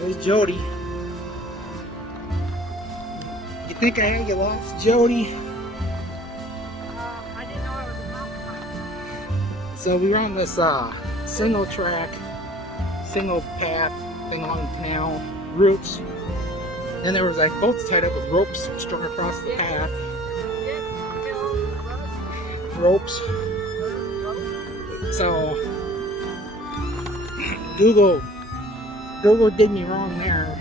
There's Jody. You think I had you lost, Jody? I didn't know I was a mountain biker. So we were on this single track, single path thing along the canal routes. And there was like boats tied up with ropes strung across the path. Ropes. So Google did me wrong there.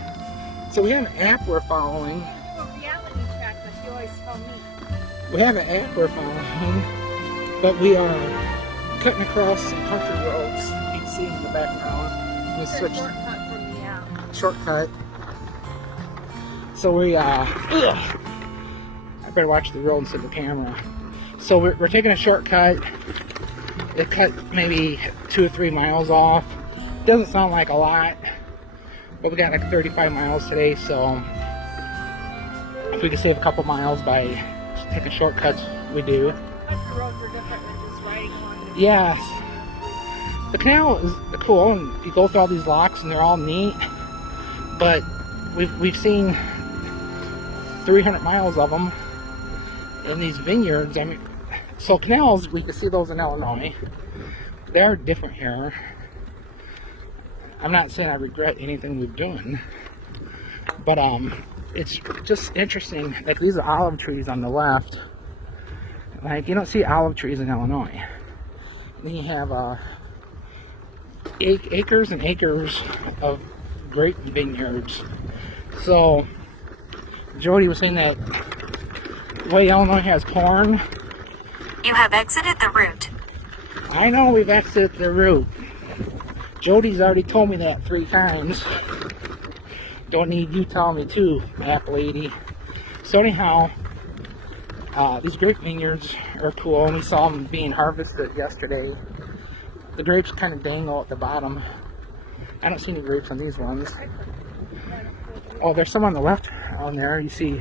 So we have an app we're following. Reality check that you always tell me. We have an app we're following, but we are cutting across some country roads. You can see in the background. We switched Shortcut from the app. shortcut. So we I better watch the road instead of the camera. So we're taking a shortcut. It cut maybe 2 or 3 miles off. Doesn't sound like a lot, but we got like 35 miles today, so if we can save a couple miles by taking shortcuts, we do. Country roads are different than just riding along the Yes. The canal is cool, and you go through all these locks, and they're all neat, but we've seen 300 miles of them in these vineyards. I mean, so canals, we can see those in Illinois. They're different here. I'm not saying I regret anything we've done, but it's just interesting. Like, these are olive trees on the left. Like, you don't see olive trees in Illinois. Then you have acres and acres of grape vineyards. So Jody was saying that the way Illinois has corn. You have exited the route. I know we've exited the route. Jody's already told me that 3 times. Don't need you telling me too, app lady. So anyhow, these grape vineyards are cool, and we saw them being harvested yesterday. The grapes kind of dangle at the bottom. I don't see any grapes on these ones. Oh, there's some on the left on there. You see,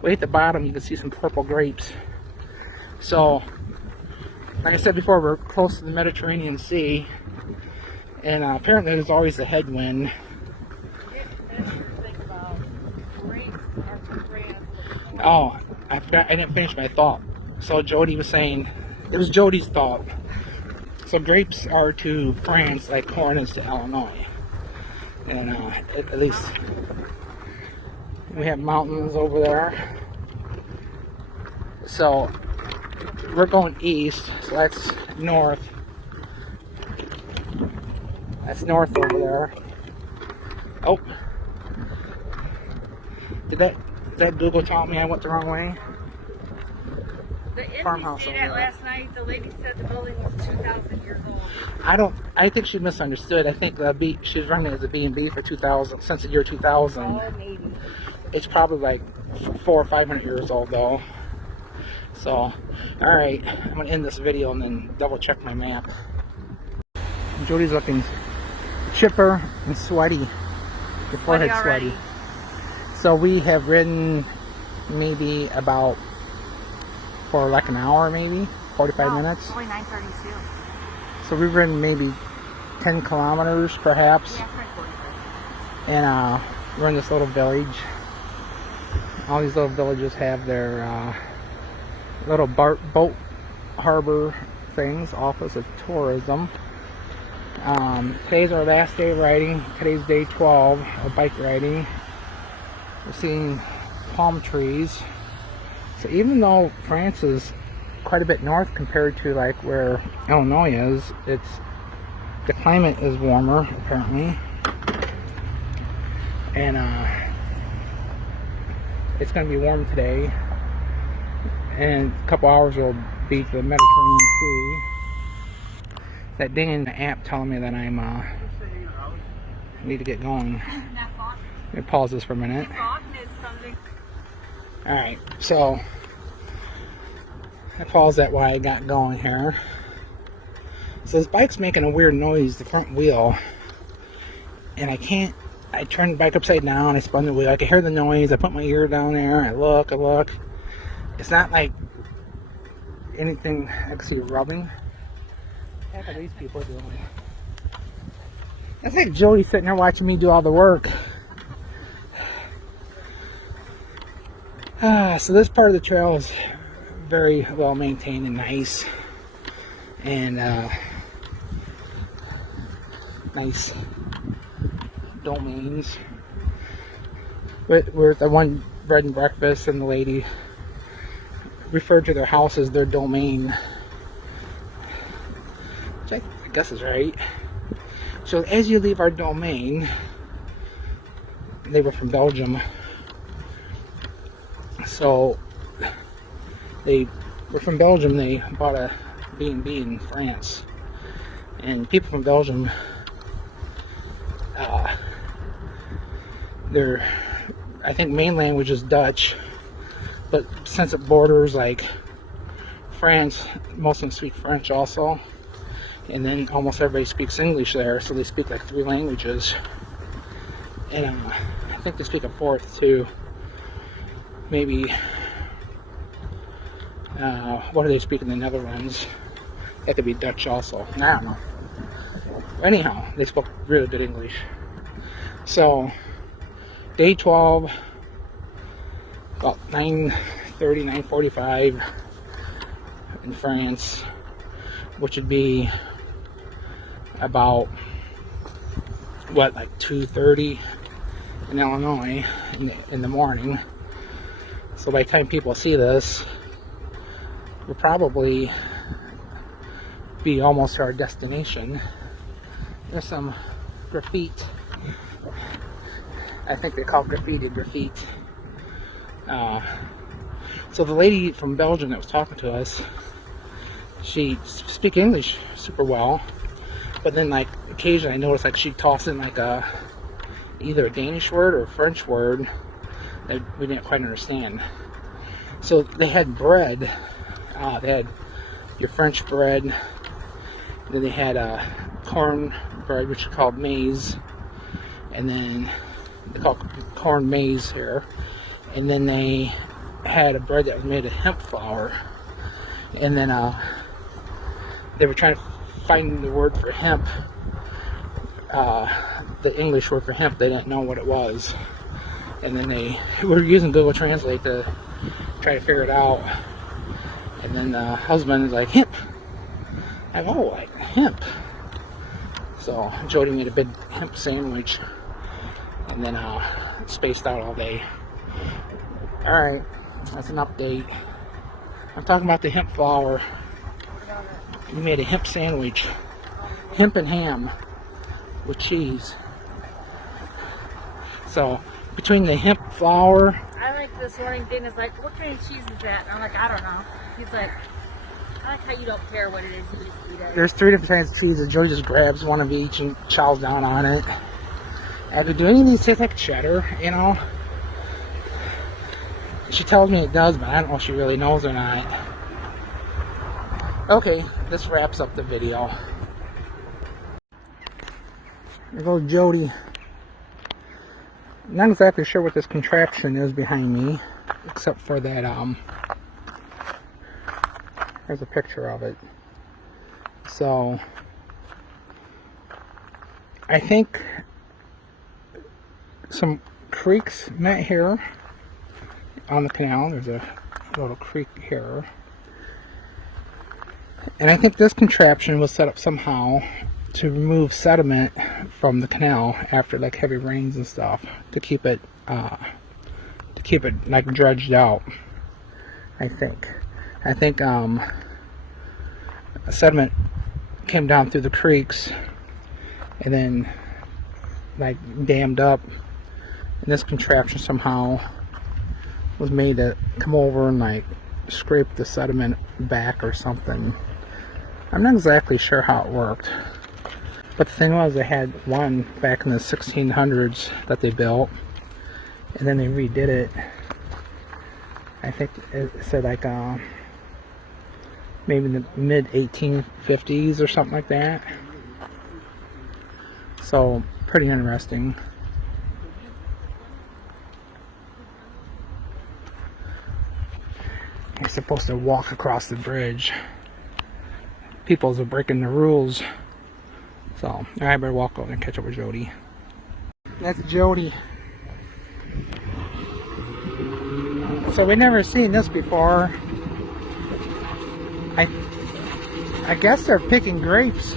way at the bottom, you can see some purple grapes. So, like I said before, we're close to the Mediterranean Sea, and apparently there's always a headwind. Oh, I forgot, I didn't finish my thought. So Jody was saying, it was Jody's thought. So grapes are to France like corn is to Illinois. And at least we have mountains over there. So we're going east, so that's north. That's north over there. Oh. Did that Google tell me I went the wrong way? The inn Farmhouse we stayed over at there. last night, the lady said the building was 2,000 years old. I think she misunderstood. I think she's running as a B&B for 2000, since the year 2000. Oh, maybe. It's probably like 400 or 500 years old though. So, alright, I'm going to end this video and then double check my map. Jody's looking chipper and sweaty. Your forehead's sweaty. So we have ridden maybe about for like an hour, maybe 45 minutes. Only 9:32. So we've ridden maybe 10 kilometers perhaps. Yeah, probably 45. And we're in this little village. All these little villages have their little boat harbor things, office of tourism. Today's our last day of riding. Today's day 12 of bike riding. We're seeing palm trees. So even though France is quite a bit north compared to like where Illinois is, the climate is warmer apparently, and it's going to be warm today, and a couple hours will be the Mediterranean Sea. That ding in the app telling me that I'm need to get going. Let me pause this for a minute. Alright, so I paused that while I got going here. So this bike's making a weird noise, the front wheel, and I I turned the bike upside down, I spun the wheel, I could hear the noise, I put my ear down there, I look. It's not like anything I can see rubbing. What the heck are these people doing? It's like Jody sitting there watching me do all the work. So this part of the trail is very well maintained and nice. And nice domains. We're at the one bread and breakfast, and the lady referred to their house as their domain, which I guess is right. So as you leave our domain, they were from Belgium, so they were from Belgium. They bought a B&B in France, and people from Belgium, I think main language is Dutch, but since it borders like France, most of them speak French also, and then almost everybody speaks English there, so they speak like 3 languages, and I think they speak a 4th too, maybe. What do they speak in the Netherlands? That could be Dutch also. I don't know. Anyhow, they spoke really good English. So day 12, about 9:30, 9:45 in France, which would be about what, like 2:30 in Illinois in the morning. So by the time people see this, we'll probably be almost to our destination. There's some graffiti. I think they call graffiti. So the lady from Belgium that was talking to us, she speaks English super well, but then like occasionally I noticed like she'd toss in like either a Danish word or a French word that we didn't quite understand. So they had bread. They had your French bread, then they had corn bread, which is called maize, and then they call corn maize here, and then they had a bread that was made of hemp flour, and then they were trying to find the word for hemp, the English word for hemp. They didn't know what it was, and then they were using Google Translate to try to figure it out. And then the husband is like, hemp. I go, oh, like hemp. So Jody made a big hemp sandwich, and then spaced out all day. Alright, that's an update. I'm talking about the hemp flour. We made a hemp sandwich. Hemp and ham with cheese. So between the hemp flour, I like this morning, Dana's like, what kind of cheese is that? And I'm like, I don't know. He's like, I like how you don't care what it is, you just eat it. there's 3 different kinds of cheeses. Joey just grabs one of each and chows down on it. And do any of these taste like cheddar, you know? She tells me it does, but I don't know if she really knows or not. Okay, this wraps up the video. There goes Jody. Not exactly sure what this contraption is behind me, except for that, there's a picture of it. So, I think some creeks met here on the canal. There's a little creek here. And I think this contraption was set up somehow to remove sediment from the canal after like heavy rains and stuff, to keep it like dredged out. I think sediment came down through the creeks and then like dammed up, and this contraption somehow was made to come over and like scrape the sediment back or something. I'm not exactly sure how it worked, but the thing was, they had one back in the 1600s that they built, and then they redid it. I think it said like maybe in the mid 1850s or something like that. So pretty interesting. We're supposed to walk across the bridge. People's are breaking the rules. So, I better walk over and catch up with Jody. That's Jody. So we've never seen this before. I guess they're picking grapes.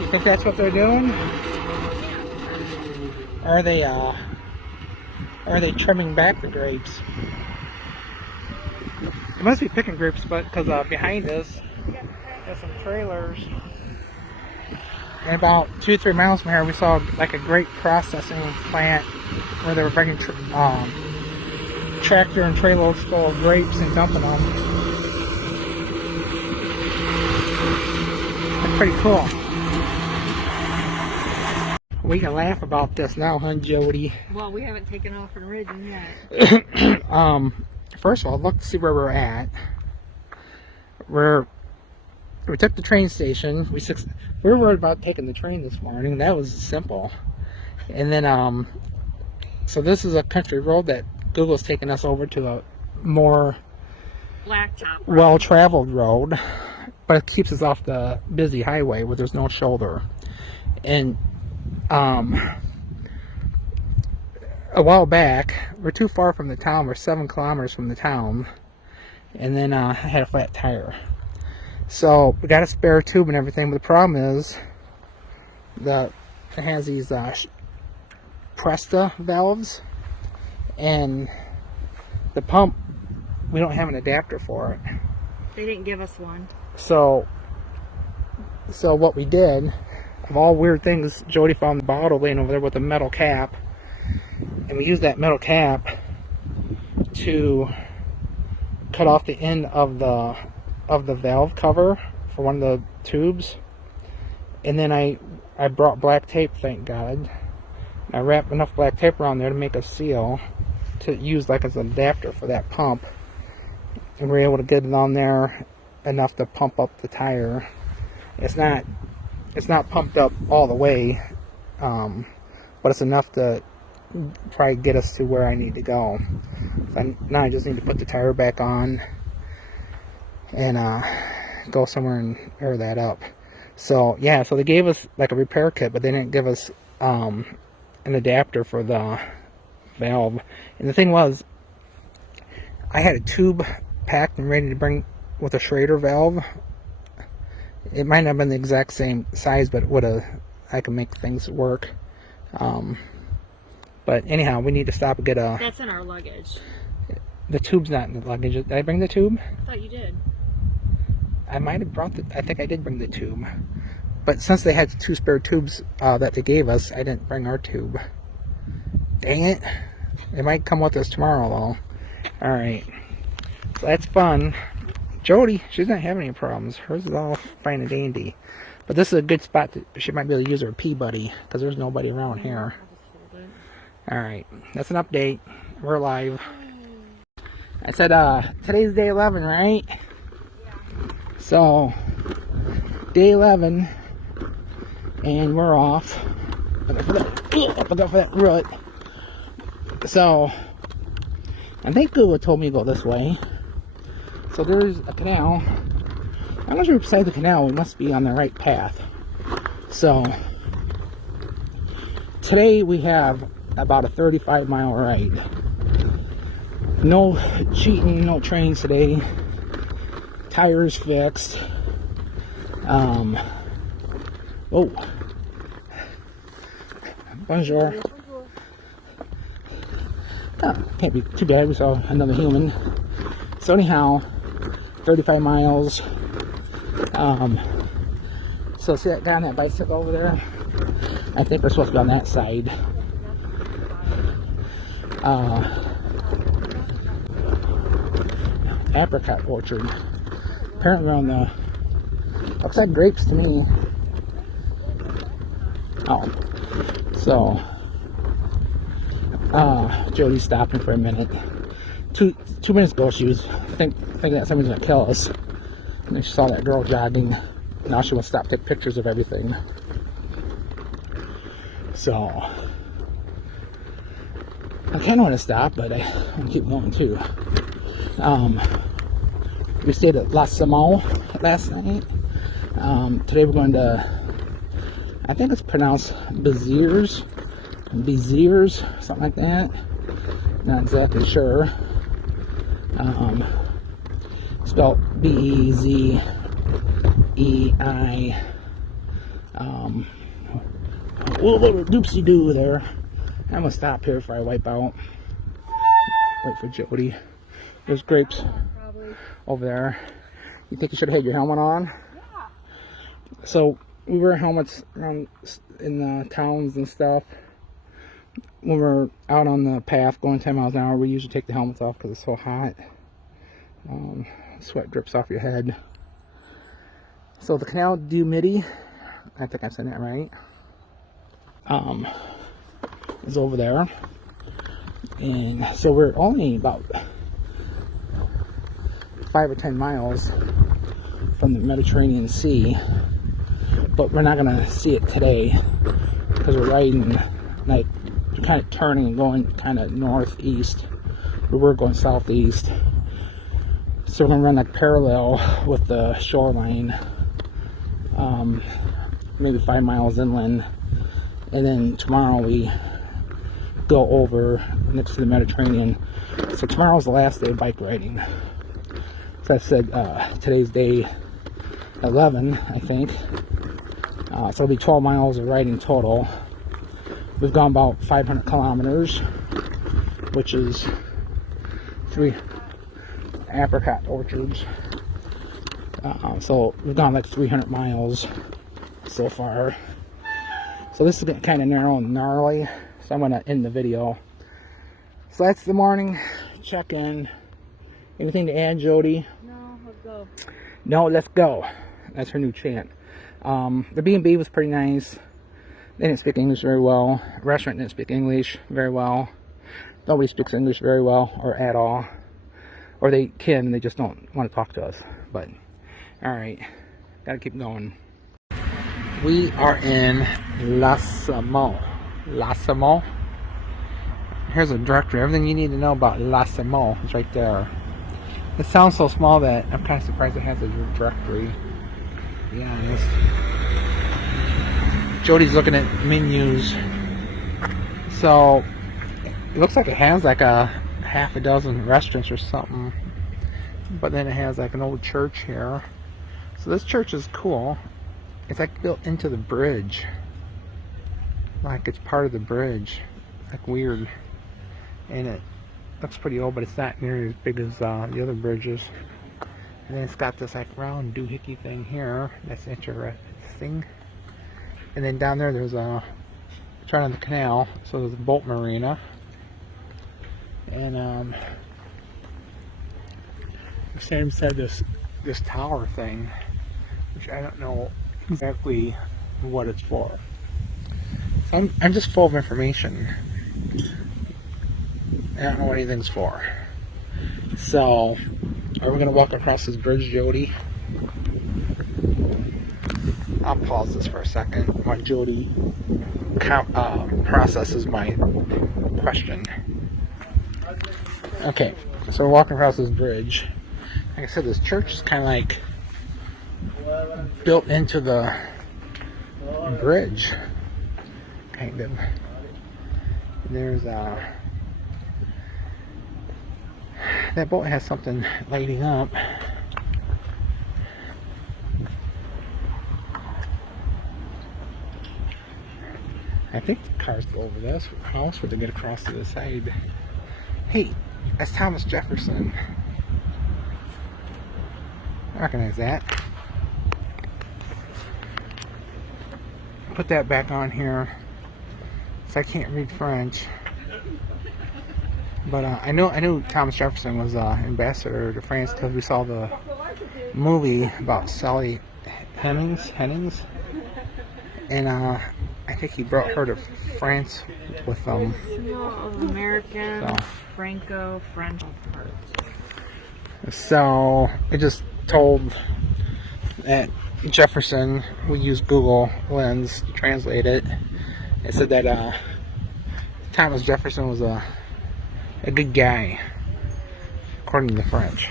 You think that's what they're doing? Or are they trimming back the grapes? They must be picking grapes, but because behind us there's some trailers. And about 2-3 miles from here, we saw like a grape processing plant where they were bringing tractor and trailers full of grapes and dumping them. That's pretty cool. We can laugh about this now, huh, Jody? Well, we haven't taken off and ridden yet. First of all, look to see where we're at. We took the train station. We were worried about taking the train this morning. That was simple. And then, so this is a country road that Google's taking us over to a more Blacktop. well-traveled road, but it keeps us off the busy highway where there's no shoulder. And a while back, we're too far from the town. We're 7 kilometers from the town, and then I had a flat tire. So we got a spare tube and everything, but the problem is that it has these Presta valves, and the pump, we don't have an adapter for it. They didn't give us one. So what we did, of all weird things, Jody found the bottle laying over there with a metal cap, and we used that metal cap to cut off the end of the valve cover for one of the tubes. And then I brought black tape, thank God. I wrapped enough black tape around there to make a seal to use like as an adapter for that pump, and we're able to get it on there enough to pump up the tire. It's not pumped up all the way, but it's enough to probably get us to where I need to go. So now I just need to put the tire back on and go somewhere and air that up. So yeah, so they gave us like a repair kit, but they didn't give us an adapter for the valve. And the thing was, I had a tube packed and ready to bring with a Schrader valve. It might not have been the exact same size, but I could make things work. But anyhow, we need to stop and get a... That's in our luggage. The tube's not in the luggage. Did I bring the tube? I thought you did. I might have brought I think I did bring the tube. But since they had 2 spare tubes that they gave us, I didn't bring our tube. Dang it. It might come with us tomorrow, though. Alright. So that's fun. Jody, she's not having any problems. Hers is all fine and dandy. But this is a good spot that she might be able to use her pee buddy, because there's nobody around here. Alright, that's an update. We're live. I said, today's day 11, right? Yeah. So, day 11, and we're off. Look out for that root. So, I think Google told me to go this way. So there's a canal. I'm not sure we're beside the canal. We must be on the right path. So, today we have about a 35-mile ride. No cheating, no trains today. Tires fixed. Oh. Bonjour. Oh, can't be too bad. We saw another human. So anyhow, 35 miles. So see that guy on that bicycle over there? I think we're supposed to be on that side. Apricot orchard. Apparently on the... looks like grapes to me. Oh. So... Jody's stopping for a minute. Two minutes ago she was thinking that somebody's gonna kill us. And then she saw that girl jogging. Now she wants to stop to take pictures of everything. So... I kind of want to stop, but I want to keep going too. We stayed at La Samo last night. Today we're going to, I think it's pronounced Beziers, something like that. Not exactly sure. Spelled Bezei. A little doopsie doo there. I'm gonna stop here before I wipe out. Wait for Jody. There's grapes over there. You think you should have had your helmet on? Yeah. So we wear helmets around in the towns and stuff. When we're out on the path going 10 miles an hour, we usually take the helmets off because it's so hot. Sweat drips off your head. So the Canal du Midi, I think I'm saying that right, is over there. And so we're only about 5 or 10 miles from the Mediterranean Sea, but we're not gonna see it today because we're riding, like, kind of turning and going kind of northeast, but we're going southeast. So we're gonna run like parallel with the shoreline, maybe 5 miles inland, and then tomorrow we go over next to the Mediterranean. So tomorrow's the last day of bike riding. So I said today's day 11, I think. So it'll be 12 miles of riding total. We've gone about 500 kilometers, which is 3 apricot orchards. So we've gone like 300 miles so far. So this is getting kind of narrow and gnarly, so I'm going to end the video. So that's the morning check-in. Anything to add, Jody? No, let's go. No, let's go. That's her new chant. The B&B was pretty nice. They didn't speak English very well. The restaurant didn't speak English very well. Nobody speaks English very well or at all. Or they can, they just don't want to talk to us. But, alright. Gotta keep going. We are in La Samo. La Samo. Here's a directory. Everything you need to know about La Samo is right there. It sounds so small that I'm kind of surprised it has a directory, to be honest. Jody's looking at menus. So, it looks like it has like a half a dozen restaurants or something. But then it has like an old church here. So this church is cool. It's like built into the bridge. Like it's part of the bridge. Like weird. And it looks pretty old, but it's not nearly as big as the other bridges. And then it's got this like round doohickey thing here. That's interesting. And then down there, there's a, it's right on the canal, so there's a boat marina. And Sam said this tower thing, which I don't know exactly what it's for. So I'm just full of information. I don't know what anything's for. So, are we gonna walk across this bridge, Jody? I'll pause this for a second while Jody processes my question. Okay, so we're walking across this bridge. Like I said, this church is kind of like built into the bridge, kind of. There's that boat has something lighting up. I think the cars go over this house where they get across to the side. Hey, that's Thomas Jefferson. I recognize that. Put that back on here. So I can't read French. But I knew Thomas Jefferson was ambassador to France because we saw the movie about Sally Hemings. And I think he brought her to France with them. American, So. Franco-French part. So it just told that Jefferson, we used Google Lens to translate it. It said that Thomas Jefferson was a a good guy, according to the French.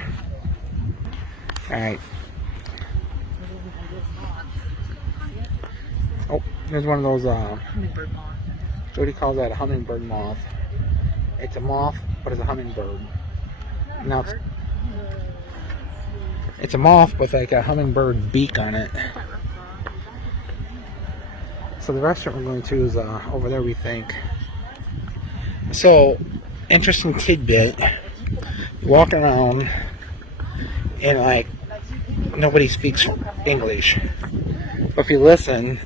Alright. Oh, there's one of those, Hummingbird moth. Jody calls that a hummingbird moth. It's a moth, but it's a hummingbird. Now it's a moth with like a hummingbird beak on it. So the restaurant we're going to is over there, we think. So, interesting tidbit. You walk around and like nobody speaks English. But if you listen,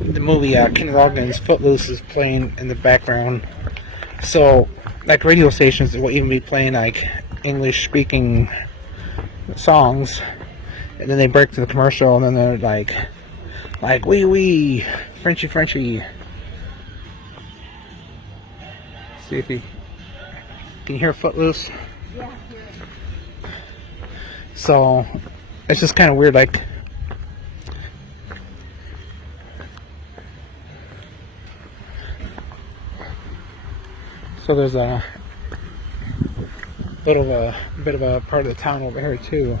the movie Kenny Loggins' Footloose is playing in the background. So, like radio stations will even be playing like English speaking songs, and then they break to the commercial, and then they're like wee wee, Frenchy Frenchy. See if you can you hear Footloose? Yeah. So it's just kind of weird, like so there's a bit of a part of the town over here too.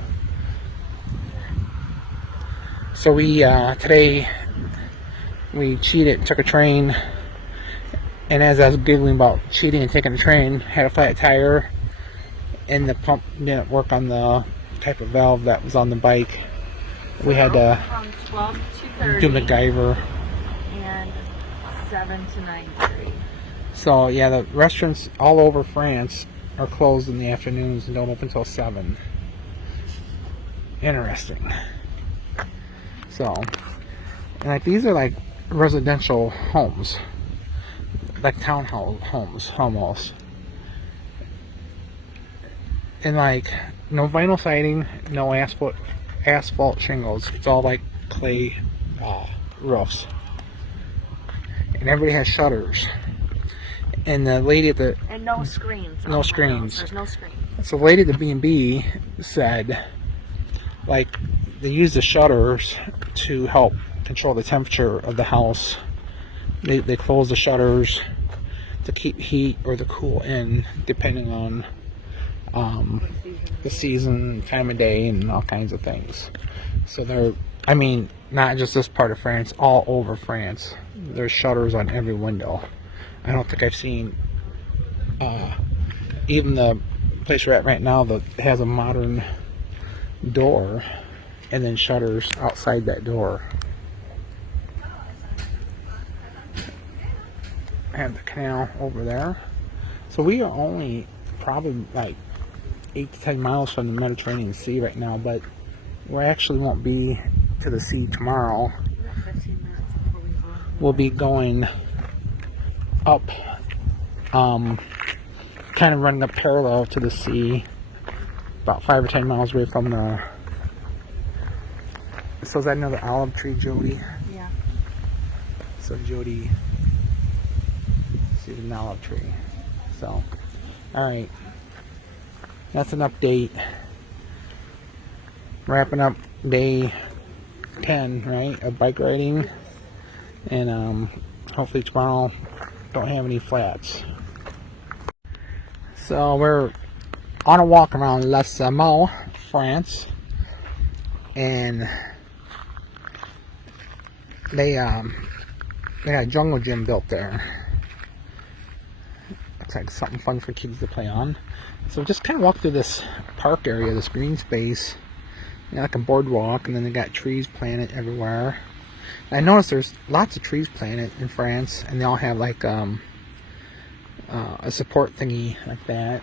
So we today we cheated and took a train, and as I was giggling about cheating and taking a train, had a flat tire and the pump didn't work on the type of valve that was on the bike. We had to From 12 to 30 do MacGyver. and 7 to 9:30. So yeah, the restaurants all over France are closed in the afternoons and don't open until 7. Interesting. So, and like these are like residential homes, like townhomes almost, and like no vinyl siding, no asphalt shingles. It's all like clay roofs, and everybody has shutters. And the lady at the And no screens. No on the screens. windows. There's no screens. So the lady at the B&B said, like, they use the shutters to help control the temperature of the house. They close the shutters to keep heat or the cool in, depending on the season, time of day, and all kinds of things. So they're, I mean, not just this part of France, all over France. There's shutters on every window. I don't think I've seen even the place we're at right now that has a modern door and then shutters outside that door. I have the canal over there. So we are only probably like 8 to 10 miles from the Mediterranean Sea right now, but we actually won't be to the sea tomorrow. We got 15 minutes before we go. We'll be going up, kind of running up parallel to the sea, about 5 or 10 miles away from the. So is that another olive tree, Jody? Yeah. So Jody sees an olive tree. So, all right, that's an update. Wrapping up day 10, right, of bike riding, and hopefully tomorrow don't have any flats. So we're on a walk around Les Amours, France, and they got a jungle gym built there. Looks like something fun for kids to play on. So just kind of walk through this park area, this green space, like a boardwalk, and then they got trees planted everywhere. And I noticed there's lots of trees planted in France, and they all have like a support thingy like that.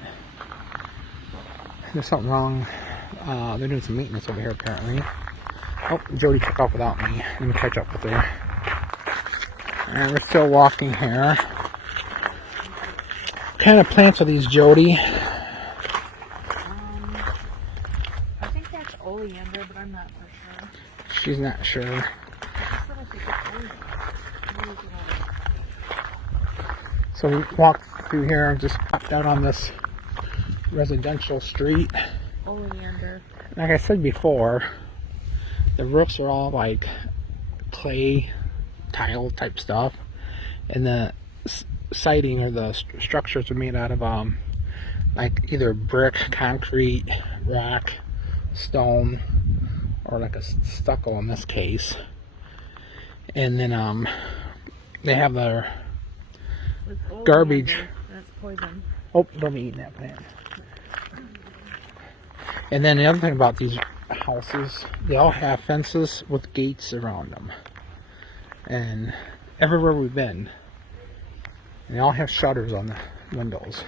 There's something wrong. They're doing some maintenance over here apparently. Oh, Jody took off without me. Let me catch up with her. And we're still walking here. What kind of plants are these, Jody? I think that's oleander, but I'm not for sure. She's not sure. This little piece of oleander. Maybe we can So we walked through here and just popped out on this residential street. oleander. Like I said before, the roofs are all like clay tile type stuff, and the siding or the structures are made out of like either brick, concrete, rock, stone, or like a stucco in this case. And then they have their garbage. That's poison. Oh, don't be eating that plant. And then the other thing about these houses, they all have fences with gates around them. And everywhere we've been, they all have shutters on the windows.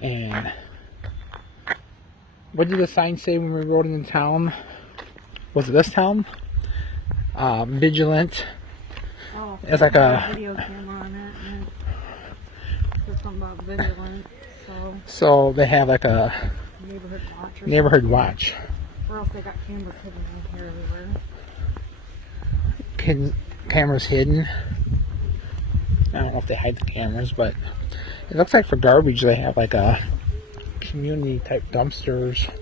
And what did the sign say when we rode into town? Was it this town? Vigilant. Oh, It's like a video camera on it. And it says something about vigilant. So they have like a Neighborhood watch. Or Or else they got cameras hidden in here everywhere. Cameras hidden. I don't know if they hide the cameras, but it looks like for garbage they have like a community type dumpsters. It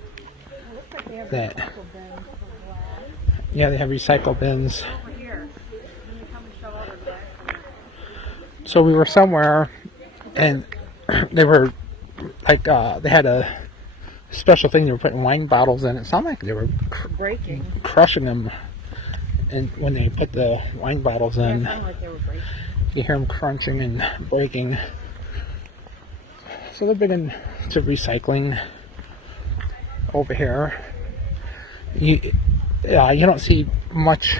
looks like they have That- recycle bins for glass. Yeah, they have recycle bins. Over here. Then they come and shove all their glass in there. So we were somewhere and they were like they had a special thing, they were putting wine bottles in. It sounded like they were Breaking. crushing them, and when they put the wine bottles Yeah, it in, sounded like they were breaking. you hear them crunching and breaking. So they're big into recycling over here. You don't see much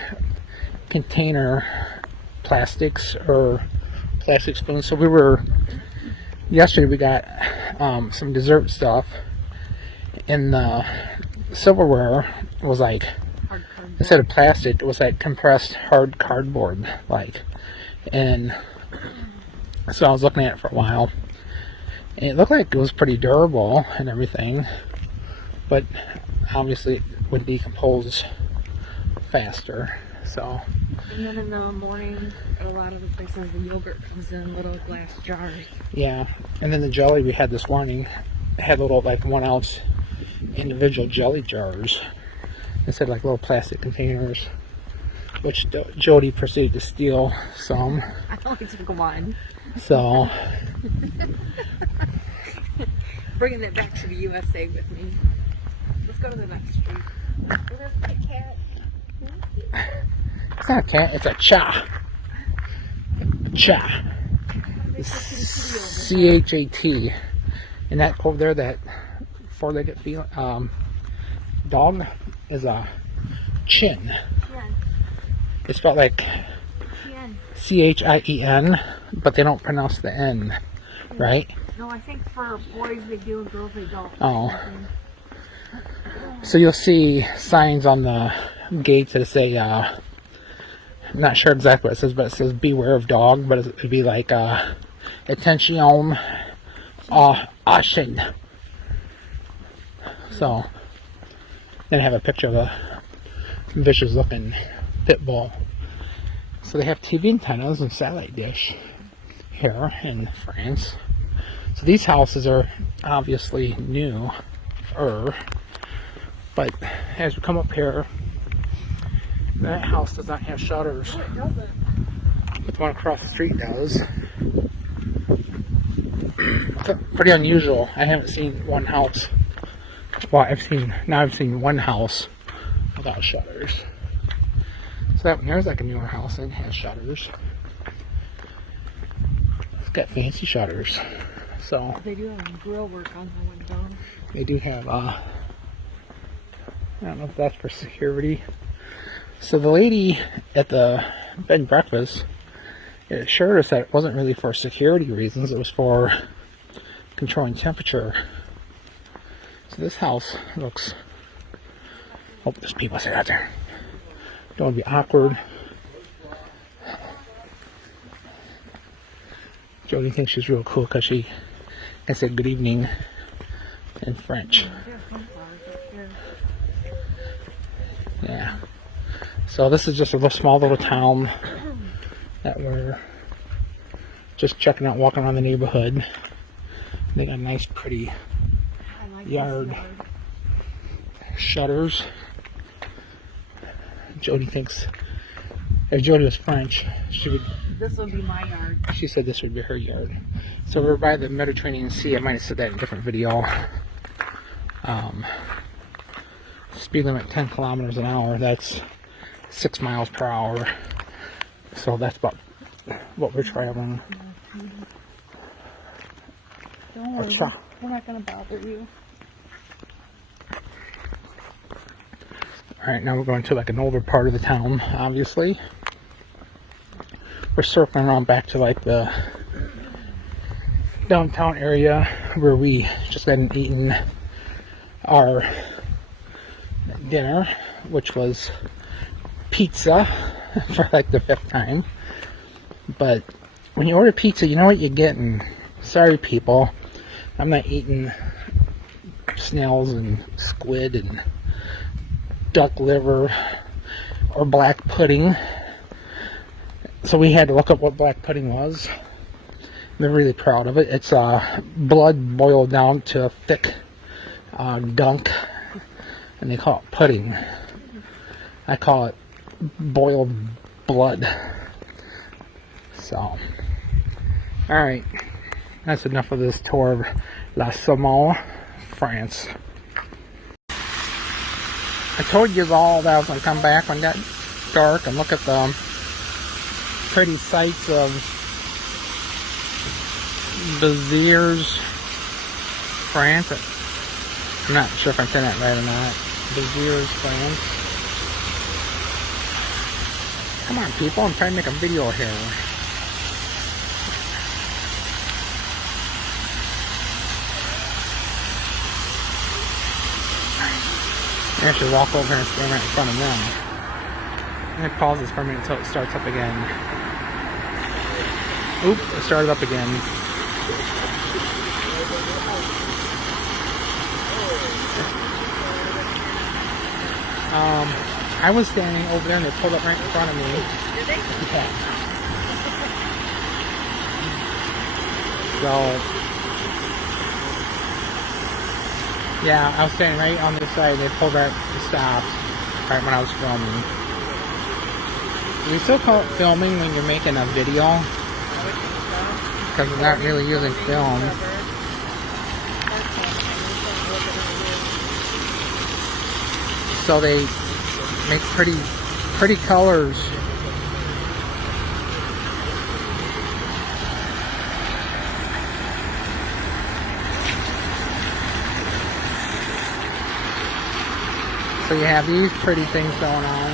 container plastics or plastic spoons. So yesterday we got some dessert stuff, and the silverware was like, Hard cardboard. instead of plastic, it was like compressed hard cardboard, like. And so I was looking at it for a while, and it looked like it was pretty durable and everything, but obviously it would decompose faster. So And then in the morning, at a lot of the places, the yogurt comes in little glass jars. yeah, and then the jelly we had this morning had little like 1 ounce individual jelly jars instead of like little plastic containers, which Jody proceeded to steal some. I only took one. So Bringing it back to the USA with me. Let's go to the next street. Oh, there's a big cat. it's not a cat, it's a cha. Cha. C-H-A-T. And that over there, that four-legged dog is a chin. Chien. It's spelled like Chien. C-H-I-E-N, but they don't pronounce the N, right? No, I think for boys they do and girls they don't. Oh. So you'll see signs on the gates that say, I'm not sure exactly what it says, but it says beware of dog, but it'd be like, attention, caution. So, then I have a picture of a vicious looking pit bull. So they have TV antennas and satellite dish here in France. So these houses are obviously newer, but as we come up here, that house does not have shutters. No, it doesn't. But the one across the street does. It's pretty unusual. I haven't seen one house. Well, I've seen one house without shutters. So that one here's like a newer house and it has shutters. It's got fancy shutters. So They do have grill work on the window. they do have I don't know if that's for security. So the lady at the bed and breakfast assured us that it wasn't really for security reasons, it was for controlling temperature. So this house looks, oh, there's people out there. Don't want to be awkward. Jody thinks she's real cool because she can say good evening in French. Yeah. So this is just a little small little town that we're just checking out, walking around the neighborhood. They got a nice pretty yard. Shutters. Jody thinks If Jody was French, This would be my yard. she said this would be her yard. So we're by the Mediterranean Sea. I might have said that in a different video. Speed limit 10 kilometers an hour. That's 6 miles per hour. So that's about what we're traveling. Don't worry, we're not gonna bother you. Alright, now we're going to like an older part of the town, obviously. We're circling around back to like the downtown area where we just got eaten our dinner, which was pizza for like the 5th time. But when you order pizza, you know what you're getting. Sorry people, I'm not eating snails and squid and duck liver or black pudding. So we had to look up what black pudding was. They're really proud of it. It's blood boiled down to a thick gunk, and they call it pudding. I call it boiled blood. So, alright, that's enough of this tour of La Saumon, France. I told you all that I was going to come back when it got dark and look at the pretty sights of Béziers, France. I'm not sure if I'm saying that right or not. Béziers, France. Come on, people, I'm trying to make a video here. I should walk over here and stand right in front of them. I'm going to pause this for a minute until it starts up again. Oop, it started up again. I was standing over there and they pulled up right in front of me. Did they? Yeah. So, yeah, I was standing right on this side. They pulled up and stopped right when I was filming. Do you still call it filming when you're making a video? Because we're not really using film. So they make pretty colors. So you have these pretty things going on.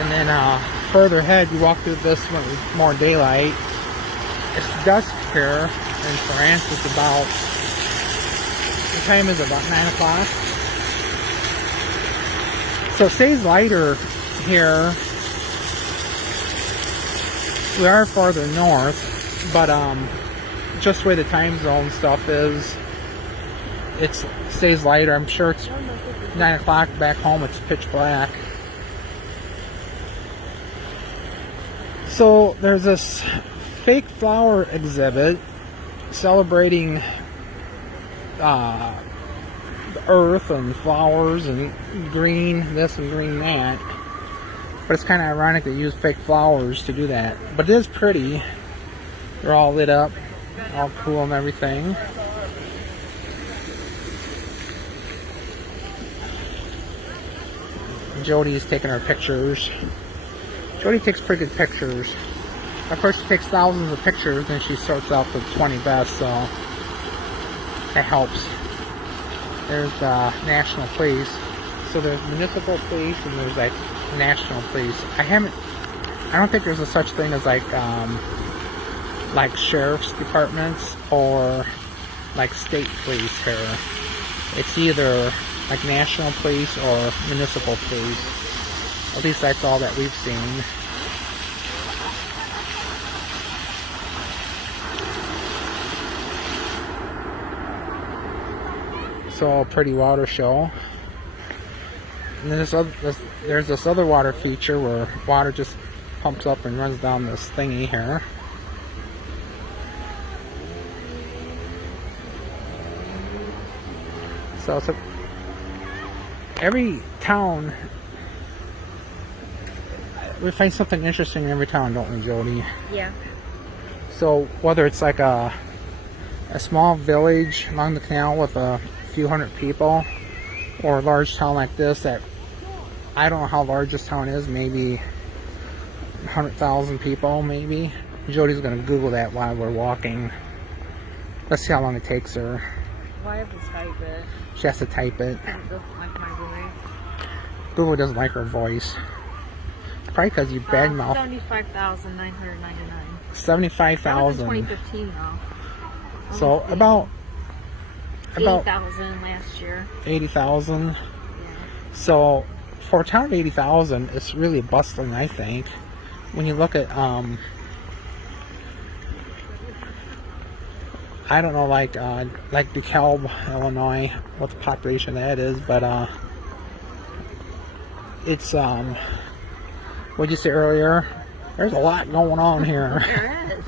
And then further ahead, you walk through this one with more daylight. It's dusk here in France. It's about, what time is it? About 9 o'clock. So it stays lighter here. We are farther north, but just where the time zone stuff is, it stays lighter. I'm sure it's 9 o'clock back home. It's pitch black. So there's this fake flower exhibit celebrating the earth and flowers and green this and green that. But it's kind of ironic they use fake flowers to do that. But it is pretty. They're all lit up, all cool and everything. Jody's taking her pictures. Jody takes pretty good pictures. Of course, she takes thousands of pictures and she sorts out the 20 best, so that helps. There's National Police. So there's Municipal Police and there's like National Police. I don't think there's a such thing as like sheriff's departments or like state police here. It's either like National Police or Municipal Police. At least that's all that we've seen. So, pretty water show. And then there's this other water feature where water just pumps up and runs down this thingy here. So every town, we find something interesting in every town, don't we, Jody? Yeah. So whether it's like a small village along the canal with a few hundred people, or a large town like this that I don't know how large this town is, maybe 100,000 people, maybe. Jody's gonna Google that while we're walking. Let's see how long it takes her. Why have to type it? She has to type it. Because it doesn't like my voice. Google doesn't like her voice. Probably because you badmouth. 75,999. 75,000. 2015 though. So about 80,000 last year. 80,000. Yeah. So for a town of 80,000, it's really bustling, I think. When you look at I don't know, like DeKalb, Illinois, what the population of that is, but it's what'd you say earlier? There's a lot going on here. There is.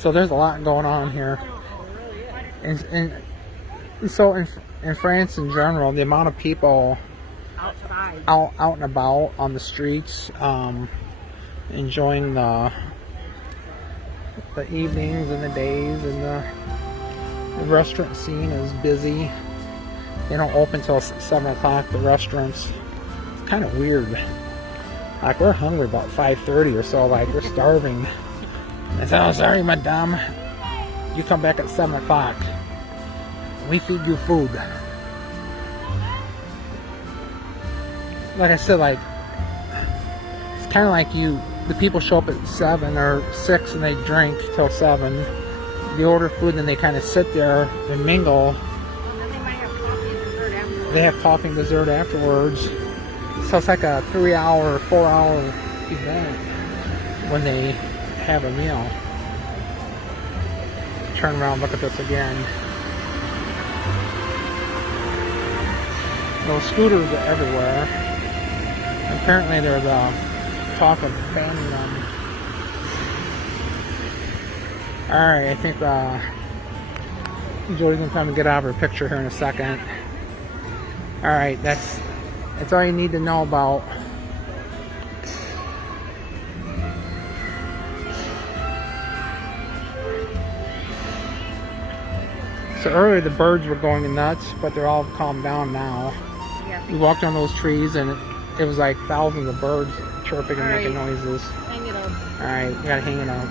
So there's a lot going on here, and so in France in general, the amount of people Outside. out and about on the streets, enjoying the evenings and the days, and the restaurant scene is busy. They don't open till 7 o'clock, the restaurants. It's kind of weird. Like, we're hungry about 5:30 or so, like we're starving. I said, oh, sorry, madame. You come back at 7 o'clock. We feed you food. Like I said, like, it's kind of like the people show up at 7 or 6 and they drink till 7. They order food and then they kind of sit there and mingle. And then they might have coffee and dessert afterwards. They have coffee and dessert afterwards. So it's like a 3-hour, 4-hour event when they have a meal. Turn around, look at this again. Those scooters are everywhere. Apparently there's a talk of banning them. Alright, I think Jody's gonna come and get out of her picture here in a second. Alright, that's all you need to know about so earlier the birds were going nuts, but they're all calmed down now. Yeah. We walked on those trees and it was like thousands of birds chirping and making noises. Hang it up. Alright, you gotta hang it up.